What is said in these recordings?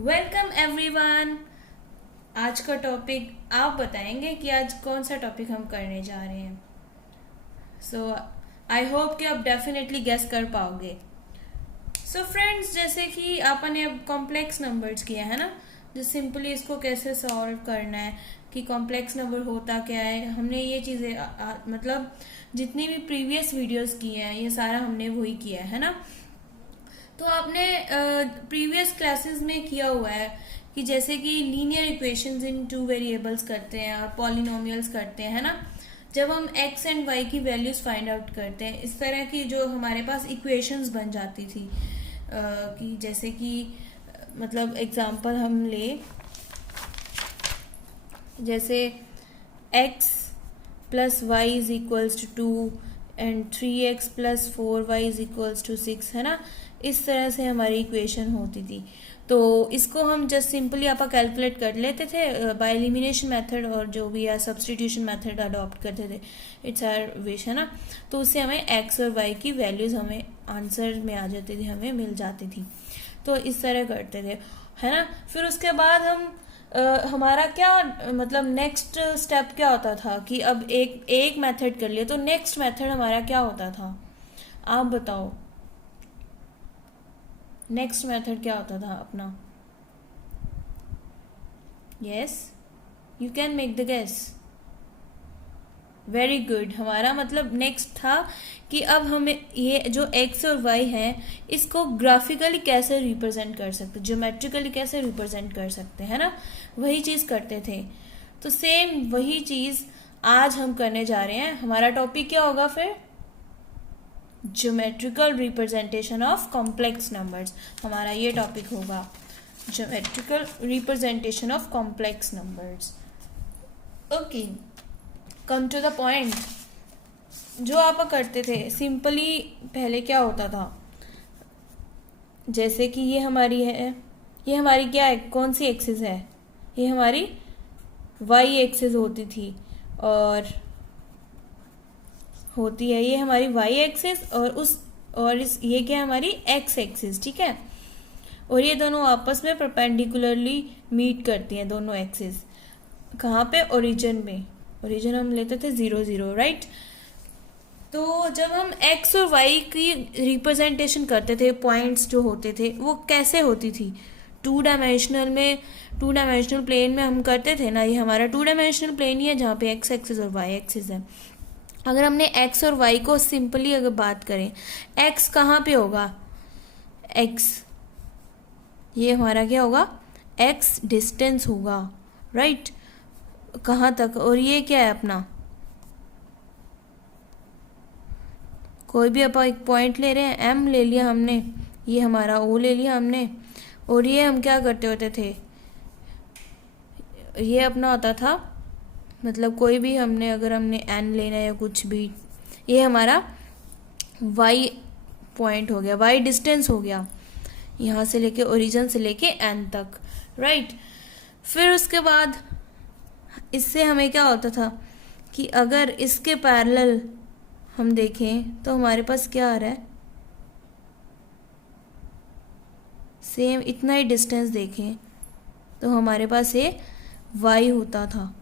Welcome everyone. आज का topic आप बताएंगे कि आज कौन सा टॉपिक हम करने जा रहे हैं। सो आई होप कि आप डेफिनेटली गेस कर पाओगे। सो फ्रेंड्स, जैसे कि आपने अब कॉम्प्लेक्स नंबर्स किया है ना, जो सिंपली इसको कैसे सॉल्व करना है कि कॉम्प्लेक्स नंबर होता क्या है, हमने ये चीज़ें मतलब जितनी भी प्रीवियस वीडियोस की हैं ये सारा हमने वही किया है ना। तो आपने प्रीवियस क्लासेस में किया हुआ है कि जैसे कि लीनियर इक्वेशंस इन टू वेरिएबल्स करते हैं और पॉलिनोमियल्स करते हैं, है ना। जब हम x एंड y की वैल्यूज फाइंड आउट करते हैं, इस तरह की जो हमारे पास इक्वेशंस बन जाती थी कि जैसे कि मतलब एग्जांपल हम ले, जैसे x plus Y is equals to 2 and 3x plus 4y is equals to 6, है ना। इस तरह से हमारी इक्वेशन होती थी। तो इसको हम जस्ट सिंपली आप कैलकुलेट कर लेते थे बाय एलिमिनेशन मेथड, और जो भी है सब्सटीट्यूशन मेथड अडॉप्ट करते थे। इट्स आवर विश, है ना। तो उससे हमें x और y की वैल्यूज हमें आंसर में आ जाती थी, हमें मिल जाती थी। तो इस तरह करते थे, है ना। फिर उसके बाद हम हमारा क्या मतलब नेक्स्ट स्टेप क्या होता था कि अब एक मेथड कर लिए तो नेक्स्ट मेथड हमारा क्या होता था, आप बताओ। नेक्स्ट मेथड क्या होता था अपना? Yes, you can make the guess. Very good. हमारा मतलब नेक्स्ट था कि अब हमें ये जो x और y है इसको ग्राफिकली कैसे रिप्रेजेंट कर सकते, ज्योमेट्रिकली कैसे रिप्रेजेंट कर सकते हैं ना, वही चीज़ करते थे। तो सेम वही चीज़ आज हम करने जा रहे हैं। हमारा टॉपिक क्या होगा फिर? Geometrical representation of complex numbers. हमारा ये टॉपिक होगा, geometrical representation of complex numbers. Okay, come to the point. जो आप करते थे सिंपली, पहले क्या होता था, जैसे कि ये हमारी है, ये हमारी क्या है, कौन सी एक्सिस है, ये हमारी वाई एक्सिस होती थी और होती है ये हमारी वाई एक्सिस, और इस ये क्या है, हमारी एक्स एक्सिस, ठीक है। और ये दोनों आपस में परपेंडिकुलरली मीट करती हैं दोनों एक्सिस। कहाँ पे? ओरिजिन में। ओरिजिन हम लेते थे 0 0, राइट। तो जब हम x और y की रिप्रेजेंटेशन करते थे, पॉइंट्स जो होते थे वो कैसे होती थी? 2 डायमेंशनल में, 2 डायमेंशनल प्लेन में हम करते थे ना। ये हमारा 2 डायमेंशनल प्लेन ही है जहाँ पे x एक्सिस और y एक्सिस है। अगर हमने x और y को सिंपली अगर बात करें, x कहाँ पे होगा? x, ये हमारा क्या होगा? x डिस्टेंस होगा, राइट। कहाँ तक? और ये क्या है अपना? कोई भी अपन एक पॉइंट ले रहे हैं, m ले लिया हमने, ये हमारा o ले लिया हमने, और ये हम क्या करते होते थे, ये अपना होता था मतलब कोई भी हमने अगर हमने n लेना है या कुछ भी, ये हमारा y पॉइंट हो गया, y डिस्टेंस हो गया, यहाँ से लेके ओरिजिन से लेके n तक, राइट। फिर उसके बाद इससे हमें क्या होता था कि अगर इसके पैरेलल हम देखें तो हमारे पास क्या आ रहा है, सेम इतना ही डिस्टेंस देखें तो हमारे पास ये y होता था।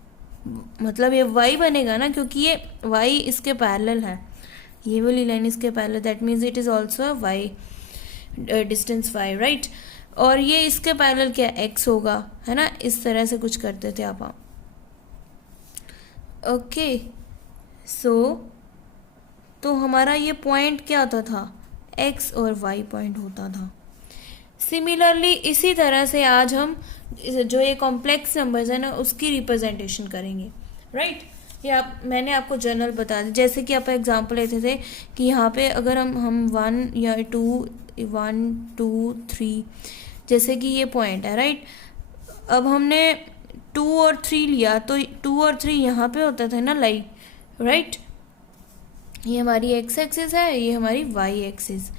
मतलब ये y बनेगा ना, क्योंकि ये y इसके पैरेलल है, ये वाली लाइन इसके parallel, that means it is also y, distance y, right. और ये इसके पैरेलल क्या, x होगा, है ना। इस तरह से कुछ करते थे आप। ओके, सो तो हमारा ये पॉइंट क्या होता था, x और y पॉइंट होता था। सिमिलरली इसी तरह से आज हम जो ये कॉम्प्लेक्स नंबर्स है ना उसकी रिप्रेजेंटेशन करेंगे, राइट। ये मैंने आपको जनरल बता दी, जैसे कि आप एग्जांपल लेते थे कि यहाँ पे अगर हम 1 या 2 1 2 3, जैसे कि ये पॉइंट है, राइट। अब हमने 2 और 3 लिया तो 2 और 3 यहाँ पे होता था ना, लाइक, राइट। ये हमारी x एक्सिस है, ये हमारी y एक्सिस,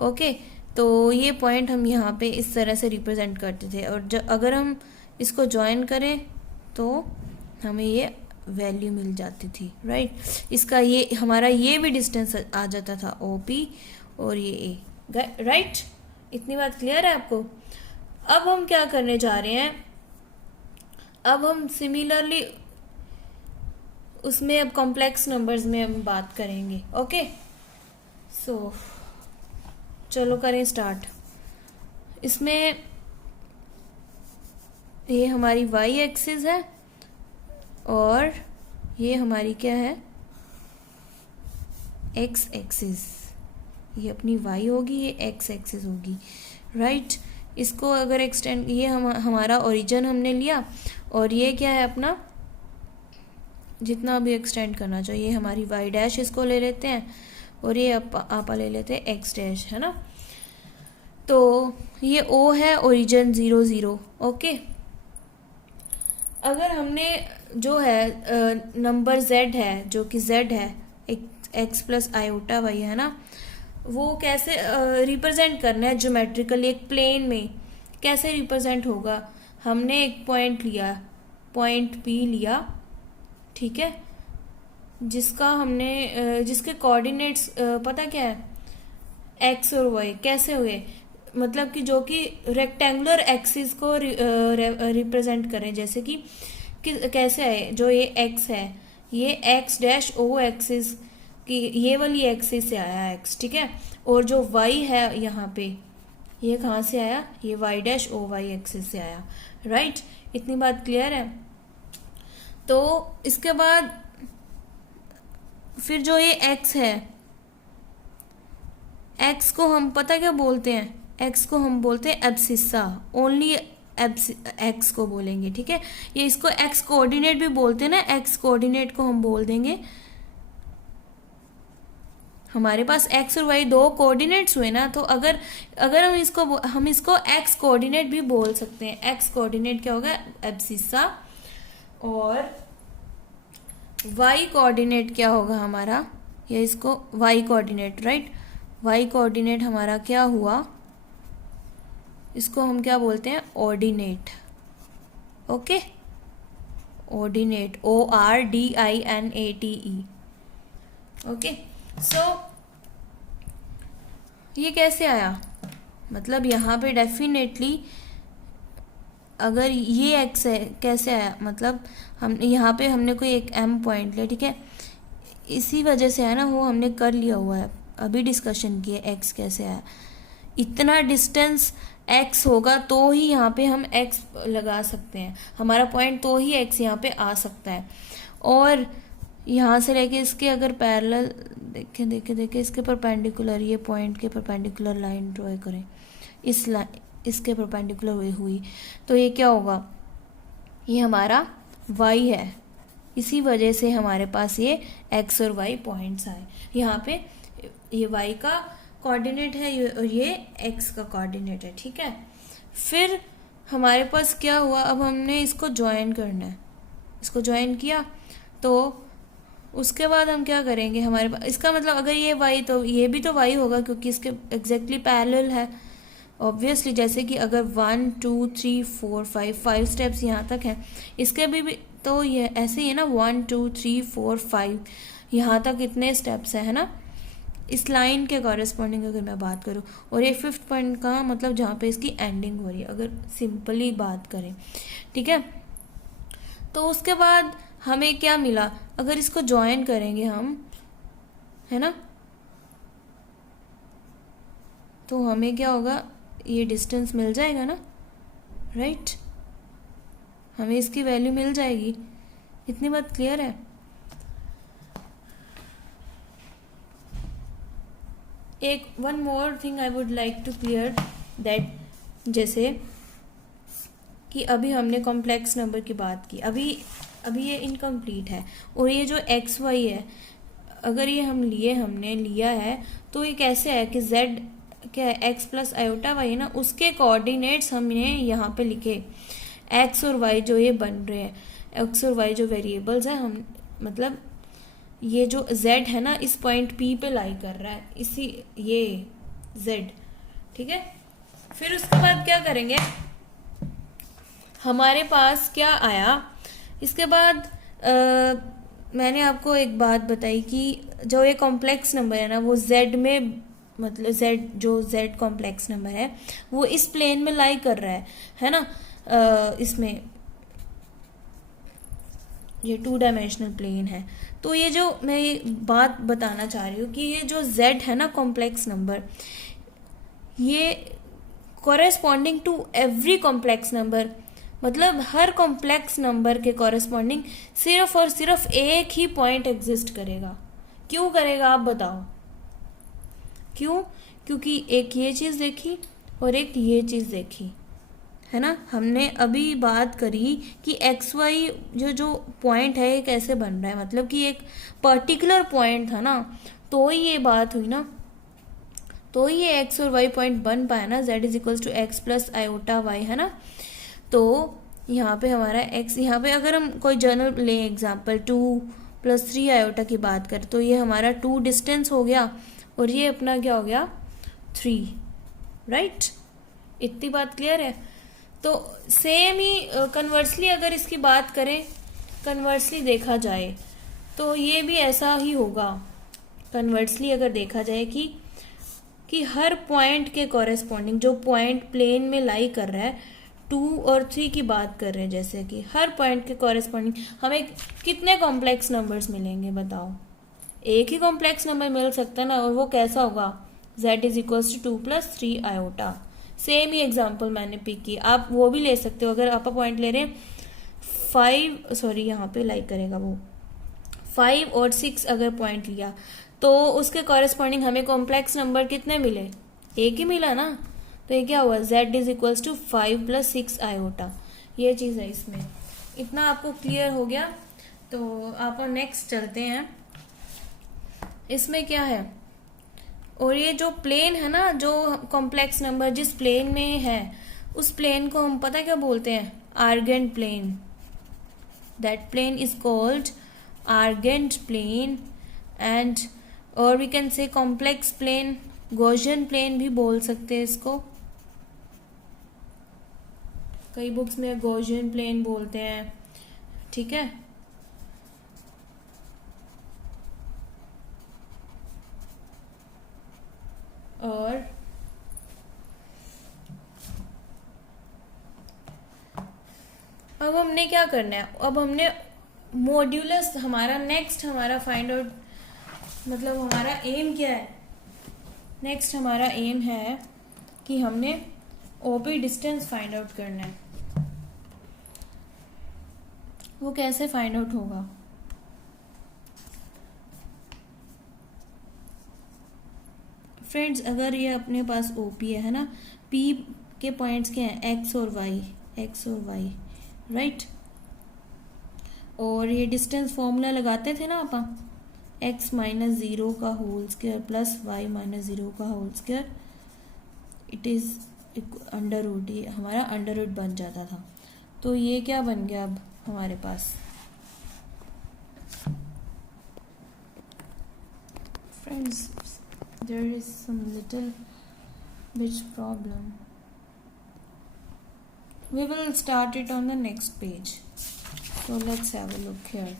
ओके। तो ये पॉइंट हम यहाँ पे इस तरह से रिप्रेजेंट करते थे, और अगर हम इसको ज्वाइन करें तो हमें ये वैल्यू मिल जाती थी, राइट। इसका ये हमारा ये भी डिस्टेंस आ जाता था OP और ये A, राइट। इतनी बात क्लियर है आपको? अब हम क्या करने जा रहे हैं, अब हम सिमिलरली उसमें अब कॉम्प्लेक्स नंबर्स में हम बात करेंगे। ओके, सो चलो करें स्टार्ट। इसमें ये हमारी y एक्सिस है और ये हमारी क्या है, x एक्सिस। ये अपनी y होगी, ये x एक्सिस होगी, राइट। इसको अगर एक्सटेंड, ये हमारा ओरिजिन हमने लिया और ये क्या है अपना, जितना भी एक्सटेंड करना चाहिए, ये हमारी y डैश इसको ले लेते हैं और ये आपा ले लेते हैं x डैश, है ना। तो ये O है, ओरिजिन 0 0। ओके, अगर हमने जो है नंबर z है, जो कि z है x प्लस आयोटा y, है ना, वो कैसे रिप्रेजेंट करना है ज्योमेट्रिकली, एक प्लेन में कैसे रिप्रेजेंट होगा। हमने एक पॉइंट लिया, पॉइंट P लिया, ठीक है, जिसका हमने जिसके कोऑर्डिनेट्स पता क्या है, x और y कैसे हुए, मतलब कि जो कि रेक्टेंगुलर एक्सिस को रिप्रेजेंट करें, जैसे कि कैसे है, जो ये x है, ये x डैश o एक्सिस की, ये वाली एक्सिस से आया x, ठीक है। और जो y है यहाँ पे, ये कहाँ से आया, ये y dash o y axis से आया, राइट। इतनी बात क्लियर है। तो इसके बाद फिर जो ये x है, x को हम पता क्या बोलते हैं, x को हम बोलते हैं एब्सिसा, ओनली x को बोलेंगे, ठीक है। ये इसको x कोऑर्डिनेट भी बोलते हैं ना, x कोऑर्डिनेट को हम बोल देंगे, हमारे पास x और y दो कोऑर्डिनेट्स हुए ना, तो अगर हम इसको x कोऑर्डिनेट भी बोल सकते हैं। x कोऑर्डिनेट क्या होगा, एब्सिसा, और y कोऑर्डिनेट क्या होगा हमारा, ये इसको y coordinate, right. y coordinate हमारा क्या हुआ, इसको हम क्या बोलते हैं, ordinate. Okay, ordinate, ORDINATE। Okay, so ये कैसे आया, मतलब यहाँ पे डेफिनेटली अगर ये x है, कैसे आया, मतलब हम यहाँ पे हमने कोई एक m पॉइंट लिया, ठीक है, इसी वजह से है ना, वो हमने कर लिया हुआ है, अभी डिस्कशन किए x कैसे आया। इतना डिस्टेंस x होगा तो ही यहाँ पे हम x लगा सकते हैं, हमारा पॉइंट तो ही x यहाँ पे आ सकता है। और यहाँ से लेके इसके अगर पैरेलल देखें इसके परपेंडिकुलर, ये पॉइंट के परपेंडिकुलर लाइन ड्रॉ करें, इसके परपेंडिकुलर हुई, तो ये क्या होगा, ये हमारा y है, इसी वजह से हमारे पास ये x और y पॉइंट्स आए। यहाँ पे ये y का कोऑर्डिनेट है और ये x का कोऑर्डिनेट है, ठीक है। फिर हमारे पास क्या हुआ, अब हमने इसको ज्वाइन करना है, इसको ज्वाइन किया तो उसके बाद हम क्या करेंगे, हमारे पास इसका मतलब अगर ये y तो ये भी तो y होगा, क्योंकि इसके एग्जैक्टली पैरेलल है ऑब्वियसली। जैसे कि अगर 1 2 3 4 5 स्टेप्स यहाँ तक हैं, इसके भी तो ये ऐसे ही है ना, 1 2 3 4 5 यहाँ तक इतने स्टेप्स है ना, इस लाइन के कॉरेस्पॉन्डिंग अगर मैं बात करूँ। और ये 5th पॉइंट का मतलब जहाँ पे इसकी एंडिंग हो रही है, अगर सिंपली बात करें, ठीक है। तो उसके बाद हमें क्या मिला, अगर इसको ज्वाइन करेंगे हम, है ना, तो हमें क्या होगा, ये डिस्टेंस मिल जाएगा ना, राइट, हमें इसकी वैल्यू मिल जाएगी। इतनी बात क्लियर है। एक one more thing I would like to clear that, जैसे कि अभी हमने कॉम्प्लेक्स नंबर की बात की, अभी ये इनकम्प्लीट है, और ये जो एक्स वाई है, अगर ये हमने लिया है, तो ये कैसे है कि z क्या है, x प्लस आयोटा वाई है ना, उसके कोऑर्डिनेट्स हमने यहाँ पे लिखे, x और y जो ये बन रहे हैं, x और y जो वेरिएबल्स हैं, हम मतलब ये जो z है ना, इस पॉइंट P पे लाई कर रहा है, इसी ये z, ठीक है। फिर उसके बाद क्या करेंगे, हमारे पास क्या आया, इसके बाद मैंने आपको एक बात बताई कि जो ये कॉम्प्लेक्स नंबर है ना, वो z में मतलब z जो z कॉम्प्लेक्स नंबर है वो इस प्लेन में लाई कर रहा है ना, इसमें ये 2 डायमेंशनल प्लेन है। तो ये जो मैं ये बात बताना चाह रही हूँ कि ये जो z है ना कॉम्प्लेक्स नंबर, ये corresponding to every complex number, मतलब हर कॉम्प्लेक्स नंबर के कॉरेस्पॉन्डिंग सिर्फ और सिर्फ एक ही पॉइंट एग्जिस्ट करेगा। क्यों करेगा आप बताओ? क्यों? क्योंकि एक ये चीज़ देखी और एक ये चीज़ देखी, है ना। हमने अभी बात करी कि एक्स वाई जो पॉइंट है ये कैसे बन रहा है, मतलब कि एक पर्टिकुलर पॉइंट था ना, तो ही ये बात हुई ना, तो ही ये एक्स और वाई पॉइंट बन पाया ना, z is equals to X plus iota Y, है ना। तो यहाँ पे हमारा x, यहाँ पे अगर हम कोई जर्नल लें एग्जाम्पल 2 + 3 आयोटा की बात करें तो ये हमारा 2 डिस्टेंस हो गया और ये अपना क्या हो गया 3, राइट। इतनी बात क्लियर है। तो सेम ही कन्वर्सली अगर इसकी बात करें, कन्वर्सली देखा जाए तो ये भी ऐसा ही होगा। कन्वर्सली अगर देखा जाए कि हर पॉइंट के कॉरेस्पॉन्डिंग जो पॉइंट प्लेन में लाई कर रहा है, 2 और 3 की बात कर रहे हैं, जैसे कि हर पॉइंट के कॉरेस्पॉन्डिंग हमें कितने कॉम्प्लेक्स नंबर्स मिलेंगे बताओ? एक ही कॉम्प्लेक्स नंबर मिल सकता है ना, और वो कैसा होगा? z is equals to 2 + 3 iota. Same ही एग्जाम्पल मैंने पिक की, आप वो भी ले सकते हो। अगर आप पॉइंट ले रहे हैं 5, सॉरी यहाँ पे लाइक करेगा वो 5 और 6 अगर पॉइंट लिया तो उसके कॉरेस्पॉन्डिंग हमें कॉम्प्लेक्स नंबर कितने मिले? एक ही मिला ना। तो ये क्या हुआ? z is equals to 5 + 6 iota. ये चीज़ है इसमें। इतना आपको क्लियर हो गया? तो आप नेक्स्ट चलते हैं। इसमें क्या है, और ये जो प्लेन है ना, जो कॉम्प्लेक्स नंबर जिस प्लेन में है उस प्लेन को हम पता क्या बोलते हैं? Argand plane. That plane is called Argand plane and और we can say complex plane, Gaussian plane भी बोल सकते हैं इसको। कई बुक्स में गॉसियन प्लेन बोलते हैं, ठीक है। और अब हमने क्या करना है? अब हमने मॉड्यूलस, हमारा नेक्स्ट हमारा फाइंड आउट, मतलब हमारा एम क्या है? नेक्स्ट हमारा एम है कि हमने ओपी डिस्टेंस फाइंड आउट करना है। वो कैसे फाइंड आउट होगा? फ्रेंड्स, अगर ये अपने पास ओपी है ना, पी के पॉइंट्स क्या हैं? एक्स और वाई, राइट। और ये डिस्टेंस फॉर्मूला लगाते थे ना आप, x - 0 का होल स्क्वायर प्लस y - 0 का whole square, it is under root, ये हमारा अंडर रूट बन जाता था। तो ये क्या बन गया अब हमारे पास? Friends, there is some little bit problem. We will start it on the next page. So let's have a look here.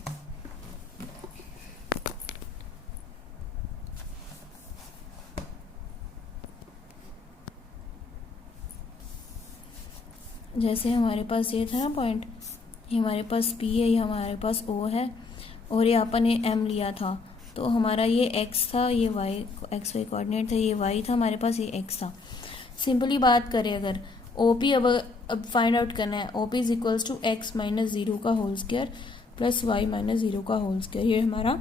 जैसे हमारे पास ये था ना पॉइंट, ये हमारे पास P है, ये हमारे पास O है, और ये अपन ने M लिया था। तो हमारा ये x था, ये x y कोऑर्डिनेट था, ये y था हमारे पास, ये x था। सिंपली बात करें अगर OP अब फाइंड आउट करना है, OP is equals to x - 0 का होल स्क्वायर प्लस y - 0 का होल स्क्वायर, ये हमारा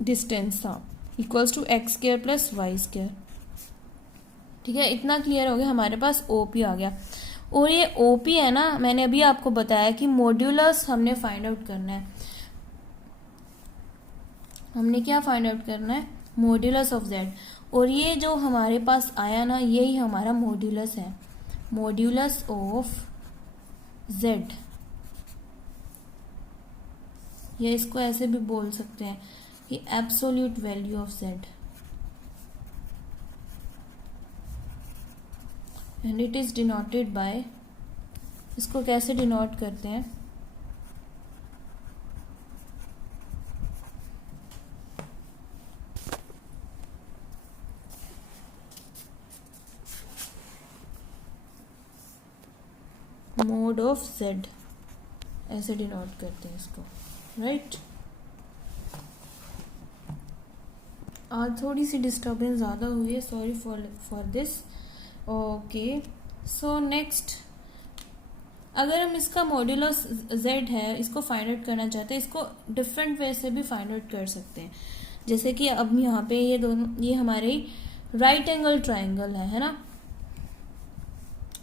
डिस्टेंस था, equals to x square plus y square. ठीक है, इतना क्लियर हो गया। हमारे पास OP आ गया। और ये OP है ना, मैंने अभी आपको बताया कि मॉड्यूलस हमने फाइंड आउट करना है। हमने क्या फाइंड आउट करना है? Modulus of z। और ये जो हमारे पास आया ना, यही हमारा मॉड्यूलस है, मॉड्यूलस ऑफ z। या इसको ऐसे भी बोल सकते हैं कि absolute value of z, and it is denoted by, इसको कैसे डिनोट करते हैं? मोड ऑफ जेड, ऐसे डिनोट करते हैं इसको, राइट। आज थोड़ी सी डिस्टर्बेंस ज़्यादा हुई है, sorry for this. Okay, so next, अगर हम इसका मॉड्यूलस जेड है, इसको फाइंड आउट करना चाहते हैं, इसको डिफरेंट वे से भी फाइंड आउट कर सकते हैं। जैसे कि अब यहाँ पे ये दोनों, ये हमारे राइट एंगल ट्राइंगल है ना,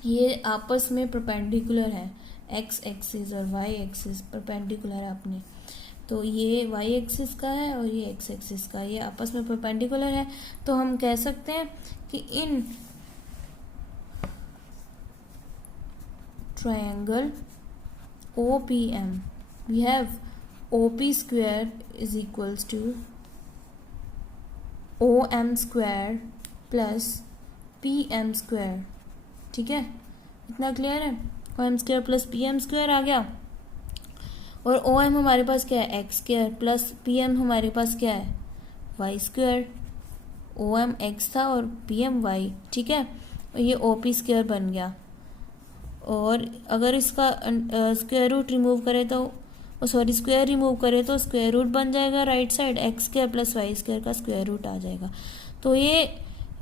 ये आपस में परपेंडिकुलर है, एक्स एक्सिस और वाई एक्सिस परपेंडिकुलर है अपने, तो ये वाई एक्सिस का है और ये एक्स एक्सिस का, ये आपस में परपेंडिकुलर है। तो हम कह सकते हैं कि in triangle OPM we have OP square is equals to OM square plus PM square, ठीक है, इतना क्लियर है। OM square plus PM square आ गया, और OM हमारे पास क्या है, X स्क्वायर प्लस PM हमारे पास क्या है, Y स्क्वायर। OM X था और PM Y, ठीक है, और ये OP स्क्वायर बन गया। और अगर इसका स्क्वायर रूट रिमूव करें तो, सॉरी स्क्वायर रिमूव करें तो स्क्वायर रूट बन जाएगा right side, X square plus Y square का स्क्वायर रूट आ जाएगा। तो ये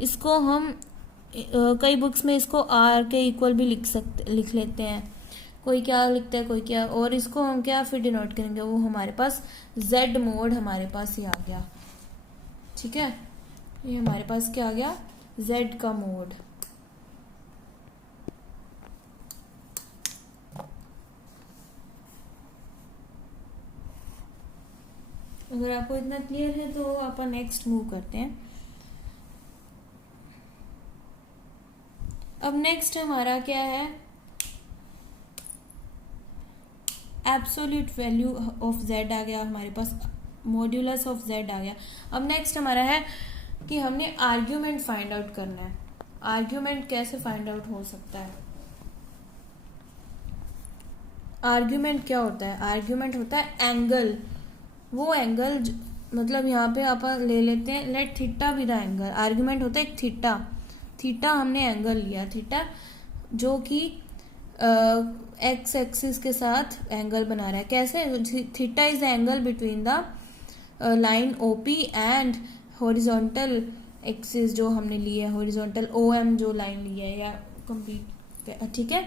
इसको हम कई बुक्स में इसको आर के इक्वल भी लिख लेते हैं, कोई क्या लिखता है कोई क्या, और इसको हम क्या फिर डिनोट करेंगे, वो हमारे पास जेड मोड हमारे पास ये आ गया, ठीक है, ये हमारे पास क्या आ गया, जेड का मोड। अगर आपको इतना क्लियर है तो अपन नेक्स्ट मूव करते हैं। अब नेक्स्ट हमारा क्या है, एब्सोल्यूट वैल्यू ऑफ जेड आ गया हमारे पास, मॉड्यूलस ऑफ जेड आ गया। अब नेक्स्ट हमारा है कि हमने आर्ग्यूमेंट फाइंड आउट करना है। आर्ग्यूमेंट कैसे फाइंड आउट हो सकता है, आर्ग्यूमेंट क्या होता है, आर्ग्यूमेंट होता है एंगल, वो एंगल मतलब यहाँ पे अपन ले लेते हैं let theta be the angle, argument होता है एक थीटा, थीटा हमने एंगल लिया, थीटा जो कि एक्स एक्सिस के साथ एंगल बना रहा है, कैसे, theta is the angle between the line OP and horizontal axis जो हमने ली है, हॉरिजॉन्टल OM जो लाइन ली है या कंप्लीट, ठीक है,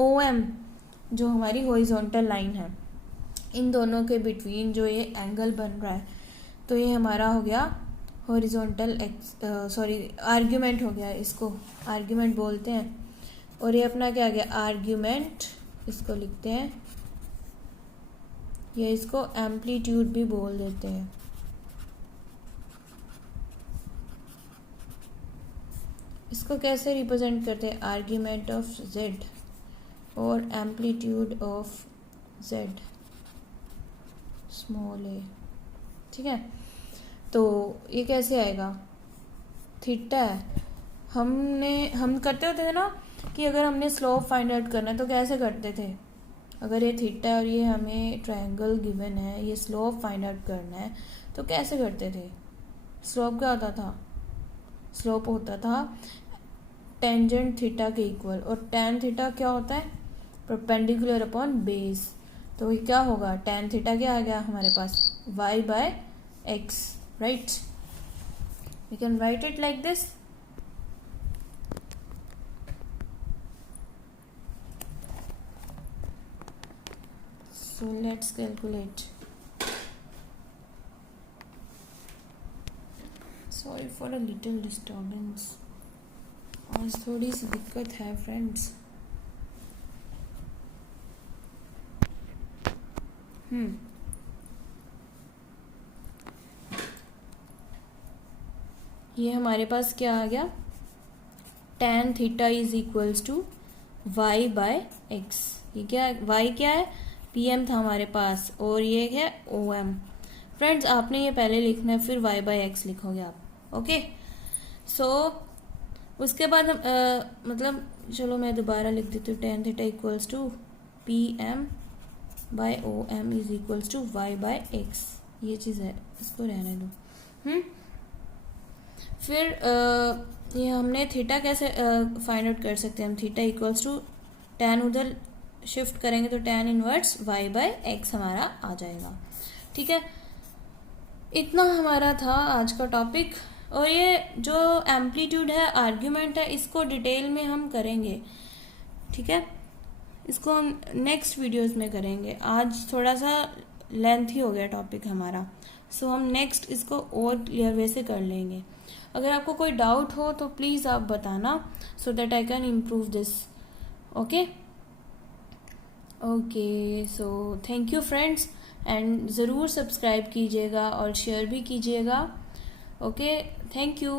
OM जो हमारी हॉरिजॉन्टल लाइन है, इन दोनों के बिटवीन जो ये एंगल बन रहा है, तो ये हमारा हो गया हॉरिजॉन्टल आर्ग्यूमेंट हो गया, इसको आर्ग्यूमेंट बोलते हैं। और ये अपना क्या आ गया, आर्ग्यूमेंट, इसको लिखते हैं, ये इसको एम्पलीट्यूड भी बोल देते हैं। इसको कैसे रिप्रेजेंट करते हैं, आर्ग्यूमेंट ऑफ जेड और एम्पलीट्यूड ऑफ जेड स्मॉल ए, ठीक है। तो ये कैसे आएगा, थीटा है, हम करते होते थे ना कि अगर हमने स्लोप फाइंड आउट करना है तो कैसे करते थे, अगर ये थीटा और ये हमें ट्रायंगल गिवन है, ये स्लोप फाइंड आउट करना है तो कैसे करते थे, स्लोप क्या होता था, स्लोप होता था टेंजेंट थीटा के इक्वल, और टेन थीटा क्या होता है, परपेंडिकुलर अपॉन बेस, तो ये क्या होगा, टेन थीटा क्या आ गया हमारे पास, y by x, right, we can write it like this. So let's calculate, sorry for a little disturbance, आज थोड़ी सी दिक्कत है फ्रेंड्स। ये हमारे पास क्या आ गया, tan theta is equals to y by X, ये क्या है, y क्या है, PM था हमारे पास, और ये है OM। फ्रेंड्स आपने ये पहले लिखना है, फिर y बाय एक्स लिखोगे आप, ओके। सो उसके बाद हम मतलब चलो मैं दोबारा लिख देती हूँ, tan theta equals to PM by OM is equals to y by X, ये चीज़ है, इसको रहने दो। फिर ये हमने थीटा कैसे फाइंड आउट कर सकते हैं हम, थीटा इक्वल्स टू tan उधर शिफ्ट करेंगे तो tan inverse y by X हमारा आ जाएगा। ठीक है, इतना हमारा था आज का टॉपिक। और ये जो एम्पलीट्यूड है, आर्ग्यूमेंट है, इसको डिटेल में हम करेंगे। ठीक है, इसको हम नेक्स्ट वीडियोस में करेंगे। आज थोड़ा सा लेंथी हो गया टॉपिक हमारा, सो हम नेक्स्ट इसको और क्लियर वे से कर लेंगे। अगर आपको कोई डाउट हो तो प्लीज़ आप बताना, so that I can improve this. Okay okay, so thank you friends, and ज़रूर सब्सक्राइब कीजिएगा और शेयर भी कीजिएगा। Okay, thank you.